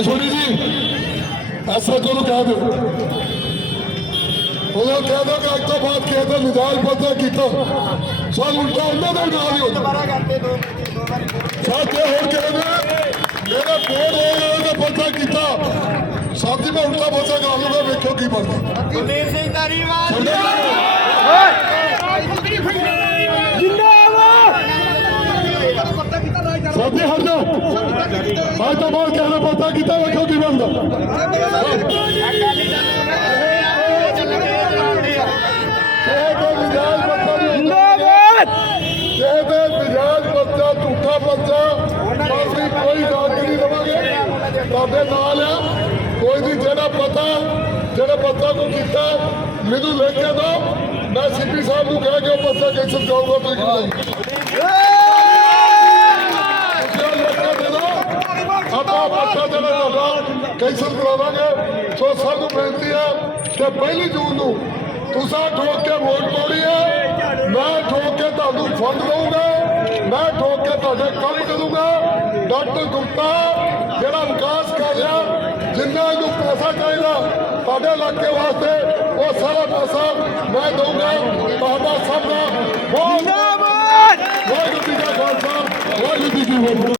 ਅਸ਼ੋਨੀ ਜੀ ਐਸਐਚਓ ਨੂੰ ਕਹਿ ਦਿਓ। ਉਹਨਾਂ ਕਹਿ ਦਿਓ ਕਿ ਅੱਜ ਤੋਂ ਬਾਅਦ ਕਿਸੇ ਦਾ ਨਿਦਾਨ ਪਤਾ ਕੀਤਾ। ਸਾਲ ਉਲਟਾ ਉਹਨਾਂ ਦਾ ਨਾਲ ਹੀ ਹੋ ਦੁਬਾਰਾ ਕਰਦੇ ਦੋ ਦੋ ਵਾਰੀ ਸਾਥੇ ਹੋਰ ਕਹਿੰਦੇ ਮੇਰਾ ਕੋਲ ਹੋਇਆ ਦਾ ਪਤਾ ਕੀਤਾ। ਸਾਥੀ ਮੈਂ ਉਲਟਾ ਪਤਾ ਕਰ ਲੂਗਾ ਵੇਖੋ ਕੀ ਬਣਦਾ। ਕੁਲਦੀਪ ਸਿੰਘ ਧਾਰੀਵਾਲ ਸੰਡੇ ਸਾਥੀ ਹਟ ਜਾਓ ਅੱਜ ਤੋਂ ਬਾਅਦ ਕਿਸੇ ਦਾ ਪਤਾ ਕੀਤਾ ਵੇਖੋ ਕੀ ਬਣਦਾ ਤਾਂ ਬੱਚਾ ਝੂਠਾ ਬੱਚਾ ਅਸੀਂ ਕੋਈ ਨਹੀਂ ਦੇਵਾਂਗੇ ਤੁਹਾਡੇ ਨਾਲ ਆ ਕੋਈ ਵੀ ਜਿਹੜਾ ਪਤਾ ਜਿਹੜਾ ਬੱਚਾ ਕੋ ਕੀਤਾ ਮੈਨੂੰ ਲਿਖ ਕੇ ਦਿਓ ਮੈਂ ਸੀਪੀ ਸਾਹਿਬ ਨੂੰ ਕਹਿ ਕੇ ਉਹ ਬੱਚਾ ਕੈਂਸਲ ਤੁਸੀਂ ਆਪਾਂ ਬੱਚਾ ਜਿਹੜਾ ਤੁਹਾਡਾ ਕੈਂਸਲ ਕਰਾਵਾਂਗੇ ਸੋ ਸਭ ਨੂੰ ਬੇਨਤੀ ਹੈ ਕਿ ਪਹਿਲੀ ਜੂਨ ਨੂੰ ਤੁਸੀਂ ਠੋਕ ਕੇ ਵੋਟ ਪਾਉਣੀ ਹੈ। ਮੈਂ ਠੋਕ ਕੇ ਤੁਹਾਨੂੰ ਫੰਡ ਦਊਂਗਾ। ਮੈਂ ਠੋਕ ਕੇ ਤੁਹਾਡੇ ਕੰਮ ਕਰੂੰਗਾ। ਡਾਕਟਰ ਗੁਪਤਾ ਜਿਹੜਾ ਵਿਕਾਸ ਕਰ ਰਿਹਾ ਜਿੰਨਾ ਇਹਨੂੰ ਪੈਸਾ ਚਾਹੀਦਾ ਤੁਹਾਡੇ ਇਲਾਕੇ ਵਾਸਤੇ ਉਹ ਸਾਰਾ ਪੈਸਾ ਮੈਂ ਦਊਂਗਾ। ਤੁਹਾਡਾ ਸਭ ਦਾ ਬਹੁਤ ਵਾਹਿਗੁਰੂ ਜੀ ਕਾ ਖਾਲਸਾ ਵਾਹਿਗੁਰੂ ਜੀ ਕੀ ਫਤਿਹ।